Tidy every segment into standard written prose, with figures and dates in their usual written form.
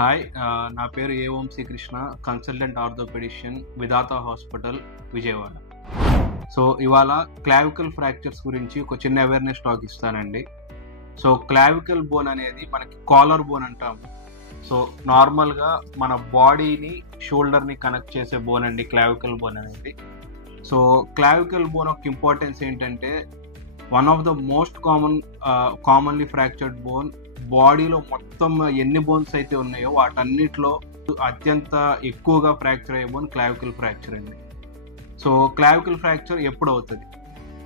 Hi, నా పేరు ఏ Vamsi Krishna, consultant orthopaedician, విధాత hospital, Vijayawada. So ఇవాళ క్లావికల్ ఫ్రాక్చర్స్ గురించి ఒక చిన్న అవేర్నెస్ టాక్ ఇస్తానండి. సో క్లావికల్ బోన్ అనేది మనకి కాలర్ బోన్ అంటాము. సో నార్మల్గా మన బాడీని షోల్డర్ని కనెక్ట్ చేసే బోన్ అండి క్లావికల్ బోన్ అనేది. సో క్లావికల్ బోన్ యొక్క ఇంపార్టెన్స్ ఏంటంటే one of the most commonly fractured bone. బాడీలో మొత్తం ఎన్ని బోన్స్ అయితే ఉన్నాయో వాటన్నిటిలో అత్యంత ఎక్కువగా ఫ్రాక్చర్ అయ్యే బోన్ క్లావికల్ ఫ్రాక్చర్ అండి. సో క్లావికల్ ఫ్రాక్చర్ ఎప్పుడు అవుతుంది?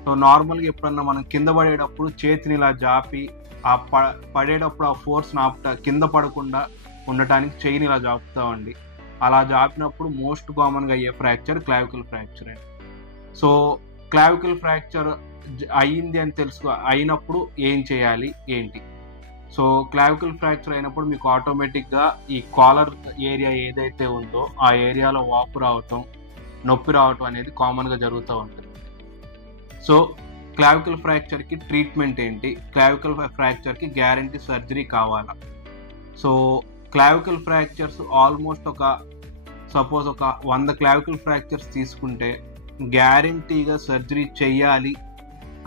సో నార్మల్గా ఎప్పుడన్నా మనం కింద పడేటప్పుడు చేతిని ఇలా జాపి ఆ పడేటప్పుడు ఆ ఫోర్స్ కింద పడకుండా ఉండటానికి చెయ్యిని ఇలా జాపుతామండి. అలా జాపినప్పుడు మోస్ట్ కామన్గా అయ్యే ఫ్రాక్చర్ క్లావికల్ ఫ్రాక్చర్ అండి. సో క్లావికల్ ఫ్రాక్చర్ అయ్యింది అని అయినప్పుడు ఏం చేయాలి ఏంటి? సో క్లావికల్ ఫ్రాక్చర్ అయినప్పుడు మీకు ఆటోమేటిక్గా ఈ కాలర్ ఏరియా ఏదైతే ఉందో ఆ ఏరియాలో వాపు రావటం, నొప్పి రావటం అనేది కామన్గా జరుగుతూ ఉంటుంది. సో క్లావికల్ ఫ్రాక్చర్కి ట్రీట్మెంట్ ఏంటి? క్లావికల్ ఫ్రాక్చర్కి గ్యారంటీ సర్జరీ కావాలా? So clavicle fractures almost suppose ఒక 100 క్లావికల్ ఫ్రాక్చర్స్ తీసుకుంటే గ్యారంటీగా సర్జరీ చెయ్యాలి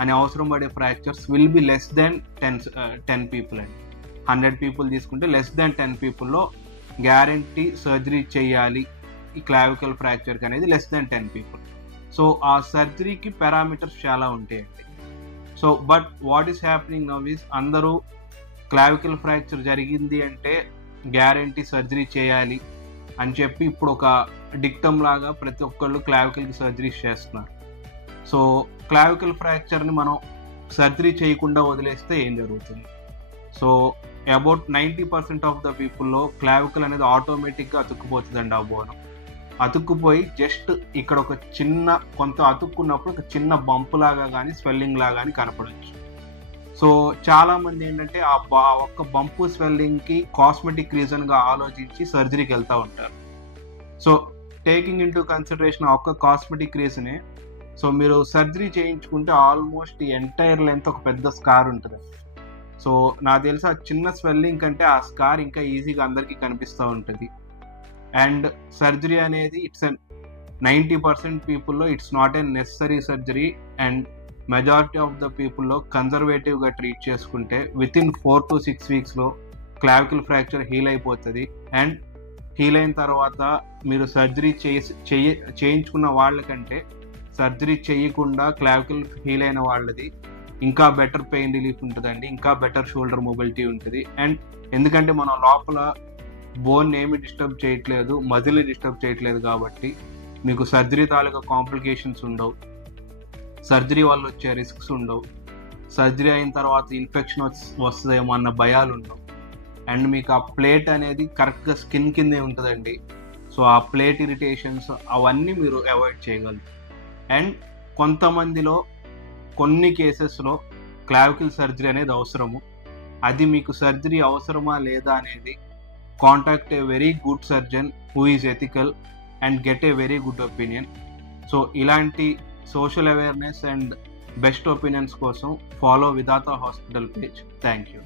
అని అవసరం పడే fractures will be less than 10 people అండి. 100 పీపుల్ తీసుకుంటే లెస్ దెన్ 10 పీపుల్లో గ్యారంటీ సర్జరీ చేయాలి ఈ క్లావికల్ ఫ్రాక్చర్కి అనేది లెస్ దెన్ 10 పీపుల్. సో ఆ సర్జరీకి పారామీటర్స్ చాలా ఉంటాయండి. So but what is happening now is అందరూ క్లావికల్ ఫ్రాక్చర్ జరిగింది అంటే గ్యారంటీ సర్జరీ చేయాలి అని చెప్పి ఇప్పుడు ఒక డిక్టమ్ లాగా ప్రతి ఒక్కళ్ళు క్లావికల్కి సర్జరీస్ చేస్తున్నారు. సో క్లావికల్ ఫ్రాక్చర్ని మనం సర్జరీ చేయకుండా వదిలేస్తే ఏం జరుగుతుంది? సో అబౌట్ 90% ఆఫ్ ద పీపుల్లో క్లావికల్ అనేది ఆటోమేటిక్గా అతుక్కుపోతుందండి. ఆ బోనం అతుక్కుపోయి జస్ట్ ఇక్కడ ఒక చిన్న కొంత అతుక్కున్నప్పుడు ఒక చిన్న బంపు లాగా కానీ స్వెల్లింగ్ లాగా కానీ కనపడవచ్చు. సో చాలామంది ఏంటంటే ఆ ఒక్క బంపు స్వెల్లింగ్కి కాస్మెటిక్ రీజన్గా ఆలోచించి సర్జరీకి వెళ్తూ ఉంటారు. So taking in to consideration ఆ ఒక్క కాస్మెటిక్ రీజనే. సో మీరు సర్జరీ చేయించుకుంటే ఆల్మోస్ట్ ఈ ఎంటైర్ లెంత్ ఒక పెద్ద స్కార్ ఉంటుంది. సో నాకు తెలిసి ఆ చిన్న స్వెల్లింగ్ కంటే ఆ స్కార్ ఇంకా ఈజీగా అందరికీ కనిపిస్తూ ఉంటుంది. అండ్ సర్జరీ అనేది 90% పీపుల్లో it's not a necessary surgery. And majority of the పీపుల్లో కన్జర్వేటివ్గా ట్రీట్ చేసుకుంటే వితిన్ 4 to 6 వీక్స్లో క్లావికల్ ఫ్రాక్చర్ హీల్ అయిపోతుంది. అండ్ హీల్ అయిన తర్వాత మీరు సర్జరీ చేయించుకున్న వాళ్ళకంటే సర్జరీ చేయకుండా క్లావికల్ హీల్ అయిన వాళ్ళది ఇంకా బెటర్ పెయిన్ రిలీఫ్ ఉంటుందండి, ఇంకా బెటర్ షోల్డర్ మొబిలిటీ ఉంటుంది. అండ్ ఎందుకంటే మనం లోపల బోన్ ఏమి డిస్టర్బ్ చేయట్లేదు, మజిల్ని డిస్టర్బ్ చేయట్లేదు కాబట్టి మీకు సర్జరీ తాలూకా కాంప్లికేషన్స్ ఉండవు, సర్జరీ వల్ల వచ్చే రిస్క్స్ ఉండవు, సర్జరీ అయిన తర్వాత ఇన్ఫెక్షన్ వస్తుందేమో అన్న భయాలు ఉండవు. అండ్ మీకు ఆ ప్లేట్ అనేది కరెక్ట్గా స్కిన్ కిందే ఉంటుందండి. సో ఆ ప్లేట్ ఇరిటేషన్స్ అవన్నీ మీరు అవాయిడ్ చేయగలరు. అండ్ కొంతమందిలో కొన్ని కేసెస్లో క్లావికల్ సర్జరీ అనేది అవసరము. అది మీకు సర్జరీ అవసరమా లేదా అనేది contact a very good surgeon who is ethical and get a very good opinion. So ఇలాంటి social awareness and best opinions కోసం follow Vidhata hospital page. Thank you.